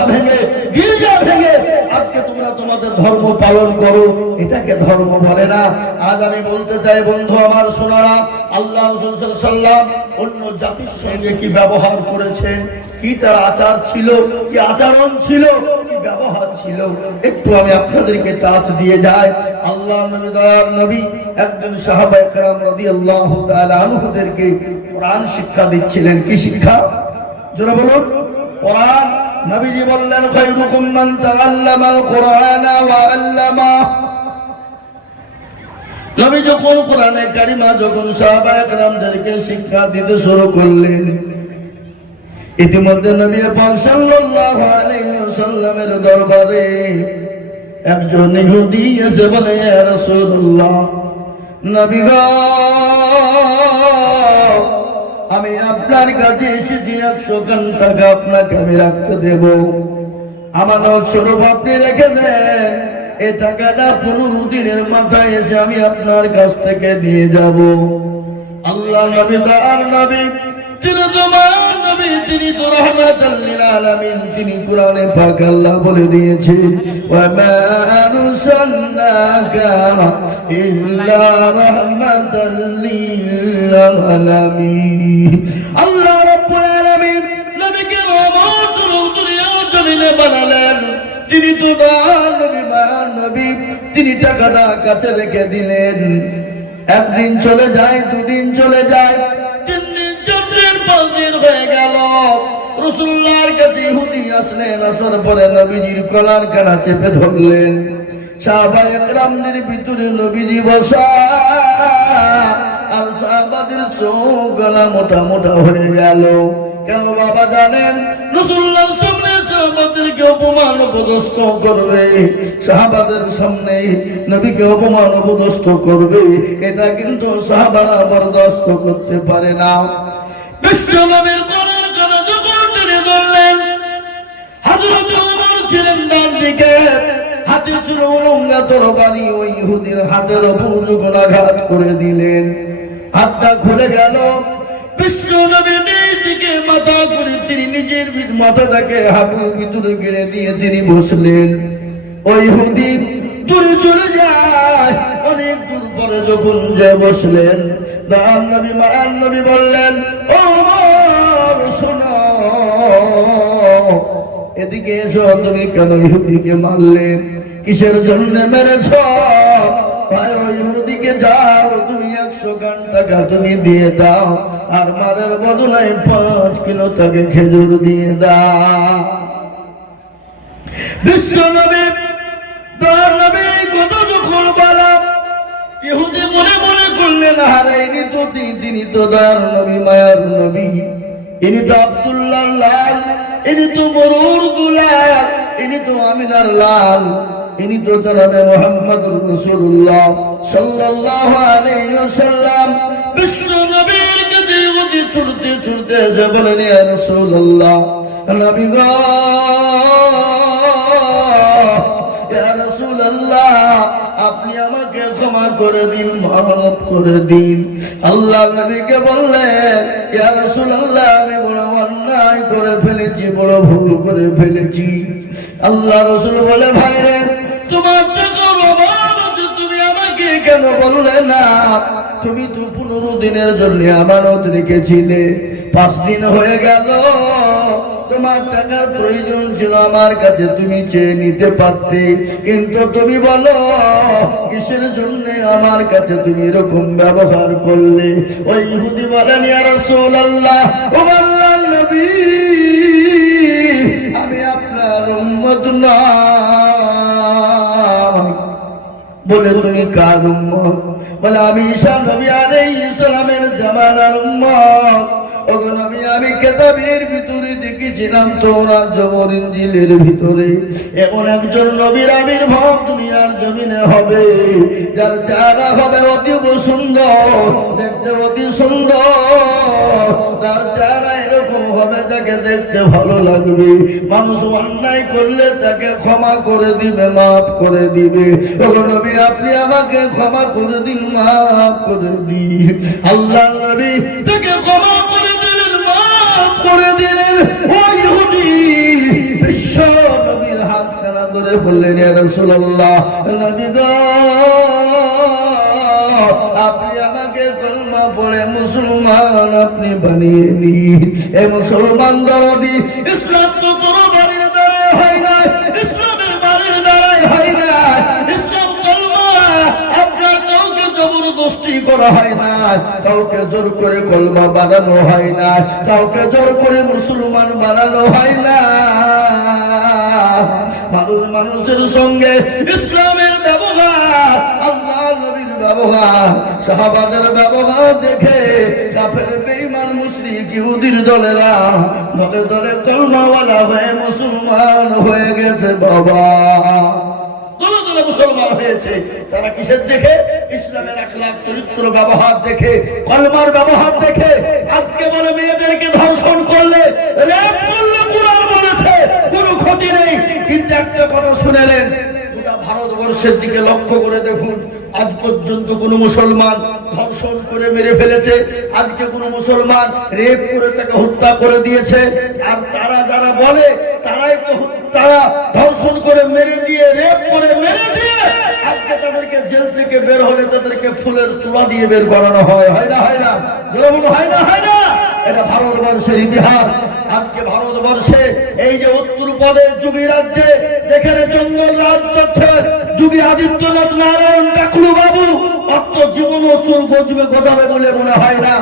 মাদ্রাসা ভেঙে, গির্জা ভেঙে আজকে তোমরা তোমাদের ধর্ম পালন করো, এটাকে ধর্ম বলে না। আজ আমি বলতে চাই বন্ধু আমার সোনারা, আল্লাহ রাসূল সাল্লাল্লাহু আলাইহি ওয়াসাল্লাম অন্য জাতির সঙ্গে কি ব্যবহার করেছেন, কি তার আচার ছিল, কি আচরণ ছিল, কি ব্যবহার ছিল, একটু আমি আপনাদেরকে টাচ দিয়ে যাই। আল্লাহ নবী দয়ার নবী একজন সাহাবায়ে কেরাম রাদিয়াল্লাহু তাআলা আনহুদেরকে কোরআন শিক্ষা দিচ্ছিলেন। কি শিক্ষা? যারা বলুন কোরআন। নবীজি বললেন খায়রুকুম মান তাআল্লামাল কুরআনা ওয়া আল্লামা। নবী যখন কোরআনে কারিমা যখন সাহাবায়ে কেরামদেরকে শিক্ষা দিতে শুরু করলেন, ইতিমধ্যে নবী পাক সাল্লাল্লাহু আলাইহি ওয়াসাল্লামের দরবারে একজন ইহুদি এসে বলে, ইয়া রাসূলুল্লাহ, নবী গো, আমি আপনার কাছে এসেছি, 100 খান টাকা আপনাকে আমি রাখতে দেব, আমানত স্বরূপ আপনি রেখে দেন। এই টাকাটা 15 দিনের মাথায় এসে আমি আপনার কাছ থেকে নিয়ে যাব। আল্লাহ নবী আর নবী, তিনি তোমার নবী, তিনি তো রাহমাতাল লিল আলামিন। তিনি কোরআনে পাক আল্লাহ বলে দিয়েছেন, ওয়া মা আরসালনাকা ইল্লা রাহমাতাল লিল আলামিন। আল্লাহ রাব্বুল আলামিন নবীকে রহমতুল দুনিয়া জমিনে বানালেন। তিনি তো নবী, মায়ার নবী, তিনি টাকাটা কাছে রেখে দিলেন। একদিন চলে যায়, দুদিন চলে যায়, 3 দিন, 4 দিন, 5 দিন হয়ে গেল। রাসূলুল্লাহর কাছে ইহুদি আসলেন। আসার পরে নবীজির কলার কানা চেপে ধরলেন। সাহাবায়ে কেরামদের ভিতরে নবীজি বসা, আর সাহাবাদের চোখ গলা মোটা মোটা হয়ে গেল। কেন বাবা জানেন? রাসূলুল্লাহর সামনে সাহাবাদেরকে অপমান অপদস্থ করবে, সাহাবাদের সামনে নবীকে অপমান অপদস্থ করবে, এটা কিন্তু সাহাবারা বরদাস্ত করতে পারে না। বিশ্ব নবীর কলার কানা যখন টেনে ধরলেন, হযরত ওমর ছিলেন ডান দিকে, হাতে ছিল উলঙ্গা তরবারি, ওই ইহুদির হাতের উপর যখন আঘাত করে দিলেন, হাতটা খুলে গেল। বিশ্ব নবীর দিকে মাথা করে তিনি নিজের মাথাটাকে হাঁটুর ভিতরে গেড়ে দিয়ে তিনি বসলেন। ওই ইহুদি দূরে চলে যায়। অনেক দূর পরে যখন যে বসলেন, দয়ার নবী মায়ার নবী বললেন, ও ওমর, শোনো, এদিকে এসো। তুমি কেন ইহুদিকে মারলে? কিসের জন্য মেরেছ? ভাই, ওই ইহুদিকে যাও, তুমি 100 খান টাকা তুমি দিয়ে দাও, আর মারের বদলায় 5 কিলো তাকে খেজুর দিয়ে দাও। বিশ্ব নবী তার নবী কত যখন বলা, ইহুদি মনে মনে করলেন, হারে, ইনি তো তিনি তো তার নবী, মায়ার নবী, ইনি তো আব্দুল্লাহর লাল, ইনি তো মরুর দুলাল, ইনি তো আমিনার লাল, ইনি তো জনাবে মুহাম্মদুর রাসূলুল্লাহ সাল্লাল্লাহু আলাইহি ওয়াসাল্লাম। বিশ্ব নবীর কাছে ইহুদি ছুটতে ছুটতে এসে বলেন, ইয়া রাসূলুল্লাহ, নবী গো, ইয়া রাসূলুল্লাহ, আপনি আমাকে ক্ষমা করে দিন, মাফ করে দিন। আল্লাহ নবীকে বললেন, ইয়া রাসূলুল্লাহ, আমি বড় অন্যায় করে ফেলেছি, বড় ভুল করে ফেলেছি। আল্লাহ রাসূল বলে, ভাই রে, তোমার টাকার অভাব আছে, তুমি আমাকে কেন বললে না? তুমি তো 15 দিনের জন্য আমানত রেখেছিলে, 5 দিন হয়ে গেল, তোমার টাকার প্রয়োজন ছিল আমার কাছে, তুমি চেয়ে নিতে পারতে, কিন্তু তুমি বলো কিসের জন্য আমার কাছে তুমি এরকম ব্যবহার করলে? ওই ইহুদি বলেন, ইয়া রাসূলুল্লাহ, ও আল্লাহর নবী, আমি আপনার উম্মত না। বলে, তুমি কার উম্মত? বলে, আমি ঈসা নবী আলাইহিস সালামের জামানার উম্মত। ওগো নবী, আমি কিতাবের ভিতরে দেখেছিলাম, তওরাত, জবর, ইনজিলের ভিতরে এমন একজন নবীর আবির্ভাব দুনিয়ার জমিনে হবে, যার চেহারা হবে অতি সুন্দর, দেখতে অতি সুন্দর, তার চেহারা এরকম হবে তাকে দেখতে ভালো লাগবে, মানুষ অন্যায় করলে তাকে ক্ষমা করে দিবে, মাফ করে দিবে। ওগো নবী, আপনি আমাকে ক্ষমা করে দিন, মাফ করে দিন। আল্লাহ নবী তাকে ক্ষমা করে দিলেন, মাফ করে দিলেন। ওই ইহুদি বিশ্ব ধরে বললেন, ইয়া রাসূলুল্লাহ, নবী গো, আপনি আমাকে কলমা পড়ে মুসলমান আপনি বানিয়ে নিন। এই মুসলমান দরদি, ইসলাম তো তোর বাড়ির দ্বারাই হয় না, ইসলামের বাড়ির দ্বারাই হয় না। ইসলাম কলমা আপনার কাউকে জবরদস্তি করা হয় না, কাউকে জোর করে কলমা বানানো হয় না, কাউকে জোর করে মুসলমান বানানো হয় না। মানুষ মানুষের সঙ্গে ইসলামের ব্যবহার, আল্লাহ নবীর ব্যবহার, সাহাবাদের ব্যবহার দেখে কাফের বেঈমান মুশরিক ইহুদির দলেরা দলে দলে কলমাওয়ালা হয়ে মুসলমান হয়ে গেছে। বাবা দলে দলে মুসলমান হয়েছে। তারা কিসের দেখে? ইসলামের আখলাক, চরিত্র, ব্যবহার দেখে, কলমার ব্যবহার দেখে। আজকে বলে মেয়েদেরকে ধর্ষণ করলে, রেপ করলে কুরআন বলেছে কোনো ক্ষতি নেই। কিন্তু একটা কথা শুনেলেন, গোটা ভারতবর্ষের দিকে লক্ষ্য করে দেখুন, আজ পর্যন্ত কোন মুসলমান ধর্ষণ করে মেরে ফেলেছে? আজকে কোন মুসলমান রেপ করে তাকে হত্যা করে দিয়েছে? আর তারা যারা বলে তারা ধর্ষণ করে মেরে দিয়ে, রেপ করে মেরে দিয়ে, আজকে তাদেরকে জেল থেকে বের হলে তাদেরকে ফুলের তোড়া দিয়ে বের করানো হয়। হয় না? হয় না? যেমন হয় না? হয় না? এটা ভারতবর্ষের ইতিহাস। আজকে ভারতবর্ষে এই যে উত্তরপ্রদেশ যোগী রাজ্যে, যেখানে জঙ্গল রাজ চলছে, যোগী আদিত্যনাথ নারায়ণ টাকলু বাবু অত জীবন ও চুল গজবে গজাবে বলে মনে হয় না।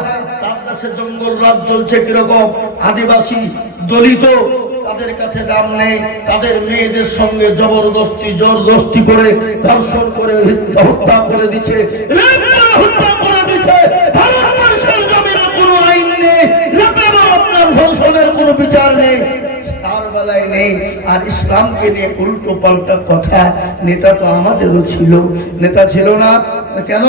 তার দেশে জঙ্গল রাজ চলছে কিরকম? আদিবাসী, দলিত, তাদের কাছে দাম নেই, তাদের মেয়েদের সঙ্গে জবরদস্তি করে ধর্ষণ করে হত্যা করে দিচ্ছে, হত্যা করে দিচ্ছে। ভারতবর্ষের জমিনে কোনো আইন নেই, আপনার ধর্ষণের কোনো বিচার নেই, তার বেলায় নেই। আর ইসলামকে নিয়ে উল্টো পাল্টা কথা। নেতা তো আমাদেরও ছিল, নেতা ছিল না কেন?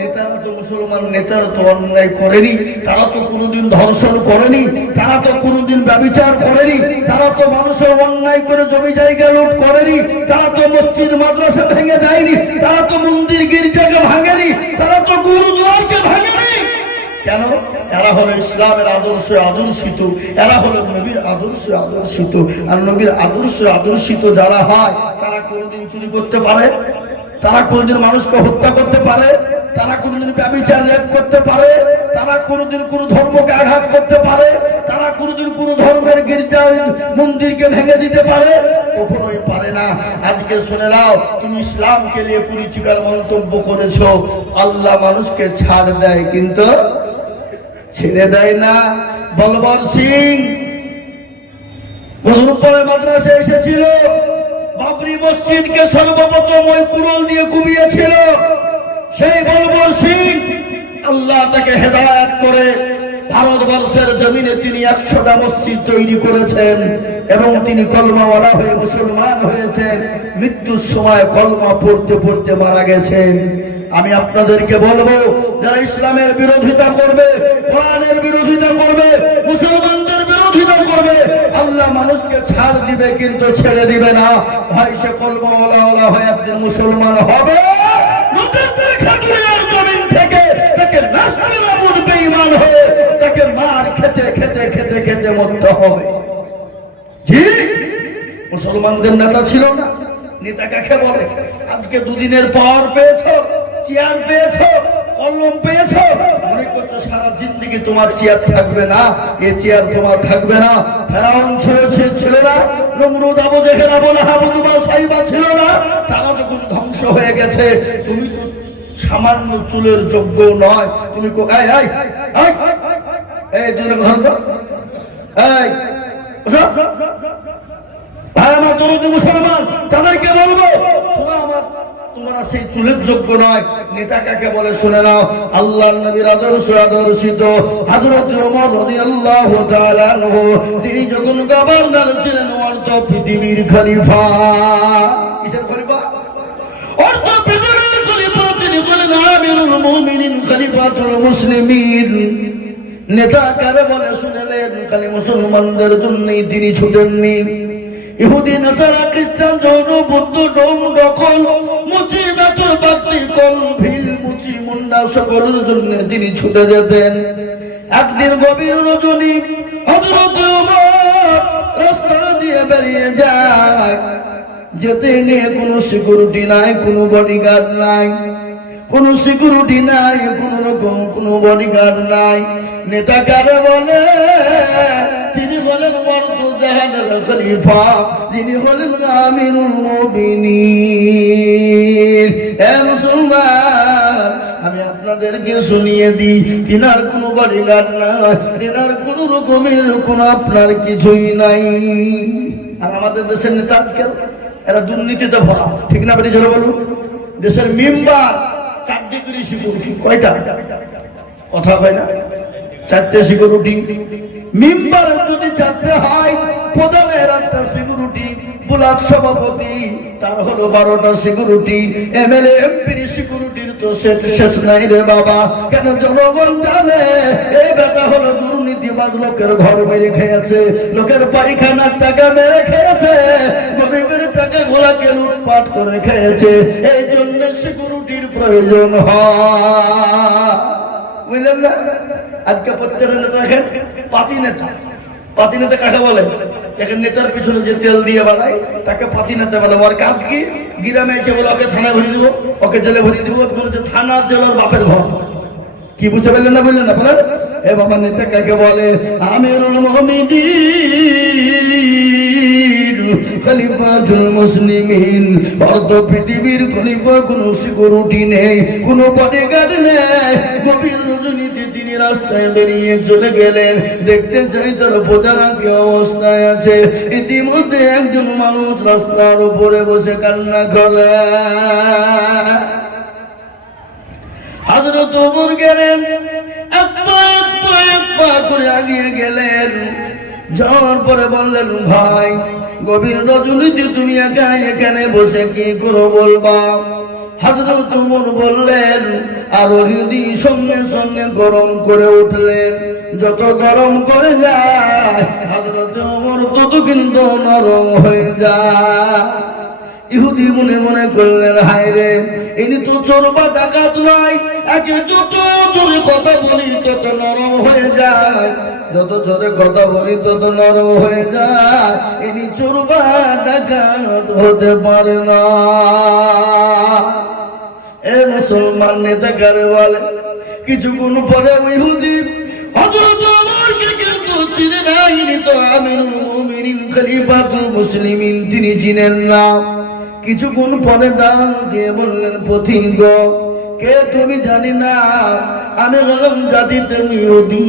নেতারা তো মুসলমান, নেতারা তো অন্যায় করেনি, তারা তো কোনোদিন ধর্ষণ করেনি, তারা তো কোনোদিন ব্যভিচার করেনি, তারা তো মানুষের অন্যায় করে জমি জায়গা লুট করেনি, তারা তো মসজিদ মাদ্রাসা ভেঙে দেয়নি, তারা তো মন্দির গির্জাকে ভাঙেনি, তারা তো গুরুদুয়ারকে ভাঙেনি। কেন? এরা হলো ইসলামের আদর্শে আদর্শিত, এরা হলো নবীর আদর্শে আদর্শিত। আর নবীর আদর্শে আদর্শিত যারা হয়, তারা কোনোদিন চুরি করতে পারে? তারা কোনোদিন মানুষকে হত্যা করতে পারে? তারা কোনোদিন ব্যভিচার রেপ করতে পারে? তারা কোনোদিন কোনো ধর্মকে আঘাত করতে পারে? তারা কোনোদিন কোনো ধর্মের গির্জা মন্দিরকে ভেঙে দিতে পারে? কখনোই পারে না। আজকে শুনে নাও, তুমি ইসলামকে নিয়ে কুরুচিকর মন্তব্য করেছো, আল্লাহ মানুষকে ছাড় দেয় কিন্তু ছেড়ে দেয় না। বলবর সিং হুজুরপাড়া মাদ্রাসা এসেছিল, বাবরি মসজিদকে সর্বপ্রথম ওই কুড়াল দিয়ে কুপিয়েছিল। সেই বলবর সিং, আল্লাহ তাকে হেদায়েত করে ভারতবর্ষের জমিনে তিনি 100টা মসজিদ তৈরি করেছেন এবং তিনি কলমাওয়ালা হয়ে মুসলমান হয়েছেন। মৃত্যুর সময় কলমা পড়তে পড়তে মারা গেছেন। আমি আপনাদেরকে বলবো, যারা ইসলামের বিরোধিতা করবে, কোরআনের বিরোধিতা করবে, মুসলমানদের বিরোধিতা করবে, আল্লাহ মানুষকে ছাড় দিবে কিন্তু ছেড়ে দিবে না। ভাই, সে কলমাওয়ালা হয়ে একদিন মুসলমান হবে, জমিন থেকে তাকে নাস্তিক বেঈমান হয়ে তাকে মার খেতে খেতে খেতে খেতে মরতে হবে। জি, মুসলমানদের নেতা ছিল না। নেতা কাকে বলে? আজকে দুদিনের পাওয়ার পেয়েছো, চেয়ার পেয়েছো, কলম পেয়েছো, মনে করছো সারা জিন্দেগি তোমার চেয়ার থাকবে না, এ চেয়ার তোমার থাকবে না। ফেরাউন ছিল না, নমরুদ, আবু জেহেল, আবু লাহাব, উতবা, সাইবা ছিল না? তারা যখন ধ্বংস হয়ে গেছে, তুমি তো সামান্য চুলের যোগ্য নয়। তুমি এই দুজন ধরো, এই ভাই আমার দরদি মুসলমান, তাদেরকে বলবো, শোনো আমার, তোমরা সেই চুলের যোগ্য নয়। নেতা কাকে বলে শুনে নাও। আল্লাহর নবীর আদর্শ আদর্শিত হযরত ওমর রাদিয়াল্লাহু তাআলা আনহু, তিনি যখন গভর্নর ছিলেন, অর্থ পৃথিবীর খলিফা। কিসের খলিফা? অর্থ পৃথিবীর খলিফা। তিনি বলেন আমিরুল মুমিনিন, খলিফাতুল মুসলিমিন। নেতা কারে বলে শুনেলেন? খালি মুসলমানদের জন্যই তিনি ছুটেননি। ইহুদি, নাসারা, খ্রিস্টান, জৈন, বৌদ্ধ, ডোম, দখল, মুচি, বেতর, বাগদি, কল, ভিল, মুচি, মুন্ডা সকলের জন্য তিনি ছুটে যেতেন। একদিন গভীর রজনী হযরত ওমর রাস্তা দিয়ে বেরিয়ে যায়। যেতে নিয়ে কোনো সিকিউরিটি নাই, কোনো বডিগার্ড নাই, কোনো সিকিউরিটি নাই, কোনো রকম কোনো বডিগার্ড নাই। নেতা কারে বলে? তিনি হলেন মর্দুজাহানের খলিফা, যিনি হলেন আমিরুল মুমিনিন। এ মুসলমান, আমি আপনাদেরকে শুনিয়ে দিই, তিনার কোনো বডিগার্ড নাই, তিনার কোনো রকমের কোনো আপনার কিছুই নাই। আর আমাদের দেশের নেতা আজকাল এরা দুর্নীতিতে ভরা, ঠিক না? বেরিয়ে জোরে বলুন। দেশের মেম্বার 4 ডিগ্রি সিকিউরিটি, কয়টা কথা হয় না? 4টে সিকিউরিটি। মেম্বার যদি 4টে হয়, প্রধানের 1টা সিকিউরিটি, ব্লক সভাপতি তার হলো 12টা সিকিউরিটি, এমএলএ এমপির সিকিউরিটির তো শেষ নাই রে বাবা। কেন? জনগণ জানে এই বেটা হলো দুর্নীতিবাজ, লোকের ঘর মেরে খেয়েছে, লোকের পায়খানার টাকা মেরে খেয়েছে, গরিবের টাকা গোলাকে লুটপাট করে খেয়েছে, এই জন্য সিকিউরিটির প্রয়োজন হয়, বুঝলেন না? আজকে প্রত্যেকের নেতা দেখেন পাতি নেতা। পাতি নেতা কাকে বলে? এখন নেতার পিছনে যে তেল দিয়ে বানায় তাকে পাতি নেতা বলে। ওর কাজ কি? গ্রামে এসে বলে ওকে থানায় ভরিয়ে দিব, ওকে জেলে ভরিয়ে দিব, বলেছে থানা জেলার বাপের ঘর। কি বুঝতে পারলেন না? বললেন না? বলেন। এ বাবা, নেতা কাকে বলে? আমিরুল মুমিনিন, খলিফাতুল মুসলিমিন। অর্ধ পৃথিবীর খলিফা, কোনো সিকিউরিটি নেই, কোনো বডিগার্ড নেই। গভীর রজনীতে তিনি রাস্তায় বেরিয়ে চলে গেলেন, দেখতে চাই তার প্রজারা কি অবস্থায় আছে। ইতিমধ্যে একজন মানুষ রাস্তার উপরে বসে কান্না করে। হযরত ওমর গেলেন, এক পা করে আগিয়ে গেলেন। যাওয়ার পরে বললেন, ভাই, গভীর রজনীতে তুমি একা এখানে বসে কি করো বলবা? হযরত ওমর বললেন, আর হৃদি সঙ্গে সঙ্গে গরম করে উঠলেন। যত গরম করে যায় হযরত ওমর তত কিন্তু নরম হয়ে যায়। ইহুদি মনে মনে করলেন, হায় রে, ইনি তো চোর বা ডাকাত নয়, একে যত জোরে কথা বলি তত নরম হয়ে যায়, যত জোরে কথা বলি তত নরম হয়ে যায়, ইনি চোর বা ডাকাত হতে পারে না। এ মুসলমান, নেতা কারে বলে? কিছুক্ষণ পরে ইহুদি হযরত ওমরকে কিন্তু চিনে না, ইনি তো আমিরুল মুমিনিন, খলিফাতুল মুসলিমিন, তিনি চিনেন না। কিছুক্ষণ পরে ডাক দিয়ে বললেন, পথিক, কে তুমি? জানি না, আমি হলাম জাতিতে ইহুদি,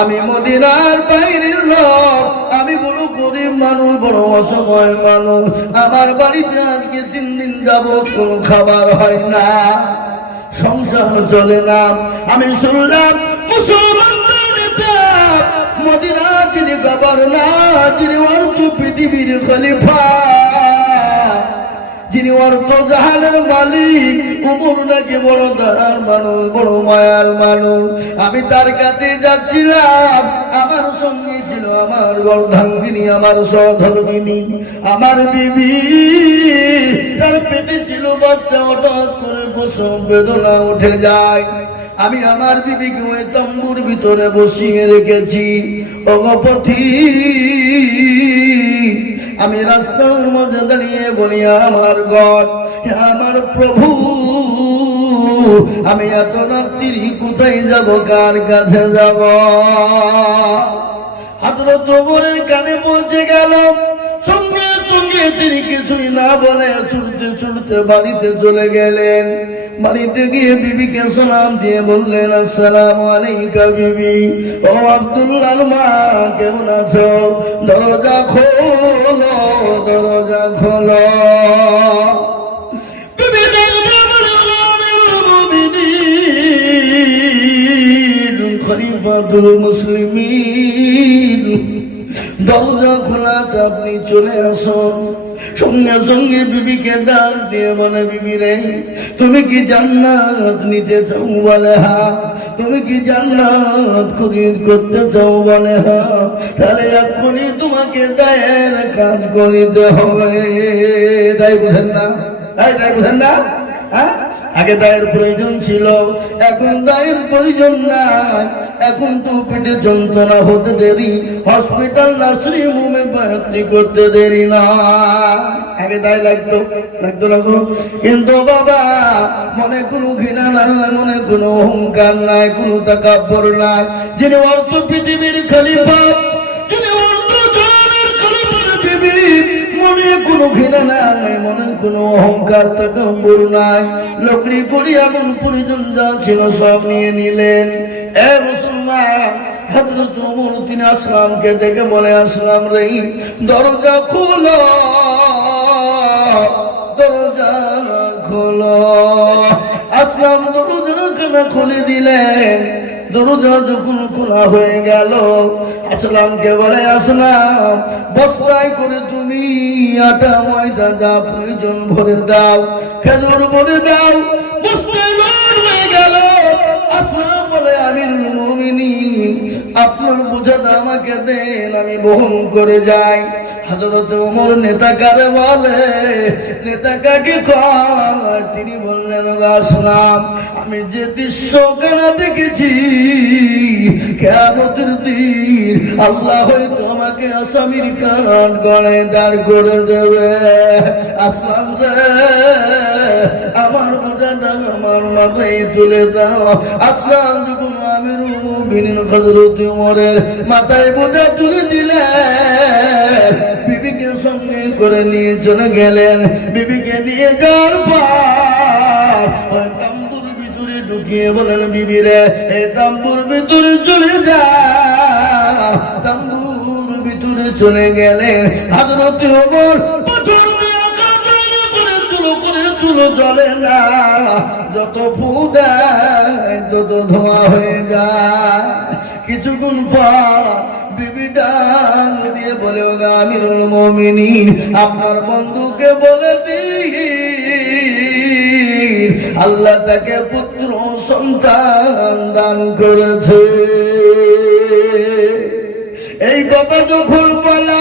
আমি মদিনার বাইরের লোক, আমি বড় গরিব মানুষ, বড় অসহায় মানুষ, আমার বাড়িতে আজকে 3 দিন যাবত কোনো খাবার হয় না, সংসার চলে না। আমি শুনলাম মুসলমানদের নেতা মদিনা, যিনি গভর্নর, যিনি অর্ধ পৃথিবীর খলিফা, যিনি অর্থ জাহানের মালিক, ওমর নাকি বড় দয়ার মানুষ, বড় মায়ার মানুষ। আমি তার কাছে যাচ্ছিলাম, আমার সঙ্গে ছিল আমার গর্ধাঙ্গিনী, আমার সহধর্মিনী, আমার বিবি, তার পেটে ছিল বাচ্চা। হঠাৎ করে প্রসব বেদনা উঠে যায়। আমি আমার বিবিকে ওই তম্বুর ভিতরে বসিয়ে রেখেছি। পথিক, আমি রাস্তার মধ্যে দাঁড়িয়ে বলি, আমার গড, আমার প্রভু, আমি এত রাত্রি কোথায় যাব, কার কাছে যাব? হযরত ওমরের কানে পৌঁছে গেল। সঙ্গে সঙ্গে তিনি কিছুই না বলে ছুটতে ছুটতে বাড়িতে চলে গেলেন। বাড়িতে গিয়ে বিবিকে সালাম দিয়ে বললেন, আসসালামু আলাইকা বিবি। ও আব্দুল্লাহর মা, কেমন আছো? দরজা খোলো, দরজা খোলো। বিবি খলিফাতুল মুসলিমিন, দরজা খোলা, আপনি চলে আসুন। সঙ্গে সঙ্গে বিবিকে ডাক দিয়ে বলে, বিবি রে, তুমি কি জান্নাত নিতে চাও? বলে হ্যাঁ। তুমি কি জান্নাত খরিদ করতে চাও? বলে হ্যাঁ। তাহলে এখনই তোমাকে দায়ের কাজ করিতে হবে। তাই বুঝেন না? তাই বুঝেন না? হ্যাঁ, আগে দায়ের প্রয়োজন ছিল, এখন দায়ের প্রয়োজন নাই। এখন তো পেটে যন্ত্রণা হতে দেরি, হসপিটাল নার্সিং হোমে ভর্তি করতে দেরি না। আগে দায় লাগতো না। কিন্তু বাবা মনে কোনো ঘৃণা নাই, মনে কোনো অহংকার নাই, কোনো তাকাব্বর নাই। যিনি অর্থ পৃথিবীর খলিফা, যিনি অর্থ জাহানের খলিফার বিবি, মনে কোনো ঘৃণা নাই, মনে কোনো অহংকার তাকাব্বর নাই। লকড়ি করি এমন পরিজন যা ছিল সব নিয়ে নিলেন। এ মুসলমান, হযরত ওমর তিনি আসলামকে ডেকে বলে, আসলাম রে, দরজা খোলো, দরজা খোলো। আসলাম দরজাখানা খুলে দিলেন। দরজা যখন খোলা হয়ে গেল, আসলামকে বলে, আসলাম বস্তায় করে তুমি আটা ময়দা যা প্রয়োজন ভরে দাও, খেজুর ভরে দাও। বস্তায় লোড হয়ে গেল। আসলাম বলে, আমিরুল মুমিনিন, আপনার বোঝাটা আমাকে দেন, আমি বহন করে যাই। হযরত ওমর নেতা কারে বলে, নেতা কাকে কয়? তিনি বললেন, আসলাম আমি যে দৃশ্য কানা দেখেছি, কিয়ামতের দিন আল্লাহ হয়তো আমাকে আসামির কাঠ গড়ে দাঁড় করে দেবে। আসলাম রে, আমার বোঝাটা আমার মাথায় তুলে দাও। আসলাম যখন আমিরুল মুমিনিন হযরত ওমরের মাথায় বোঝা তুলে দিলেন, বিবিকে সঙ্গে করে নিয়ে চলে গেলেন। বিবিকে নিয়ে যাওয়ার পর তাম্বুর ভিতরে ঢুকিয়ে বলেন, বিবি রে, এই তাম্বুর ভিতরে চলে যা। তাম্বুর ভিতরে চলে গেলেন। হযরত ওমর পাথর দিয়ে আঘাত করে চুলো জ্বলে না, যত ফু দেয় তত ধোঁয়া হয়ে যায়। কিছুক্ষণ পর বিবি ডাক দিয়ে বলে, ও আমিরুল মুমিনিন, আপনার বন্ধুকে বলে দিন আল্লাহ তাকে পুত্র সন্তান দান করেছে। এই কথা যখন বলা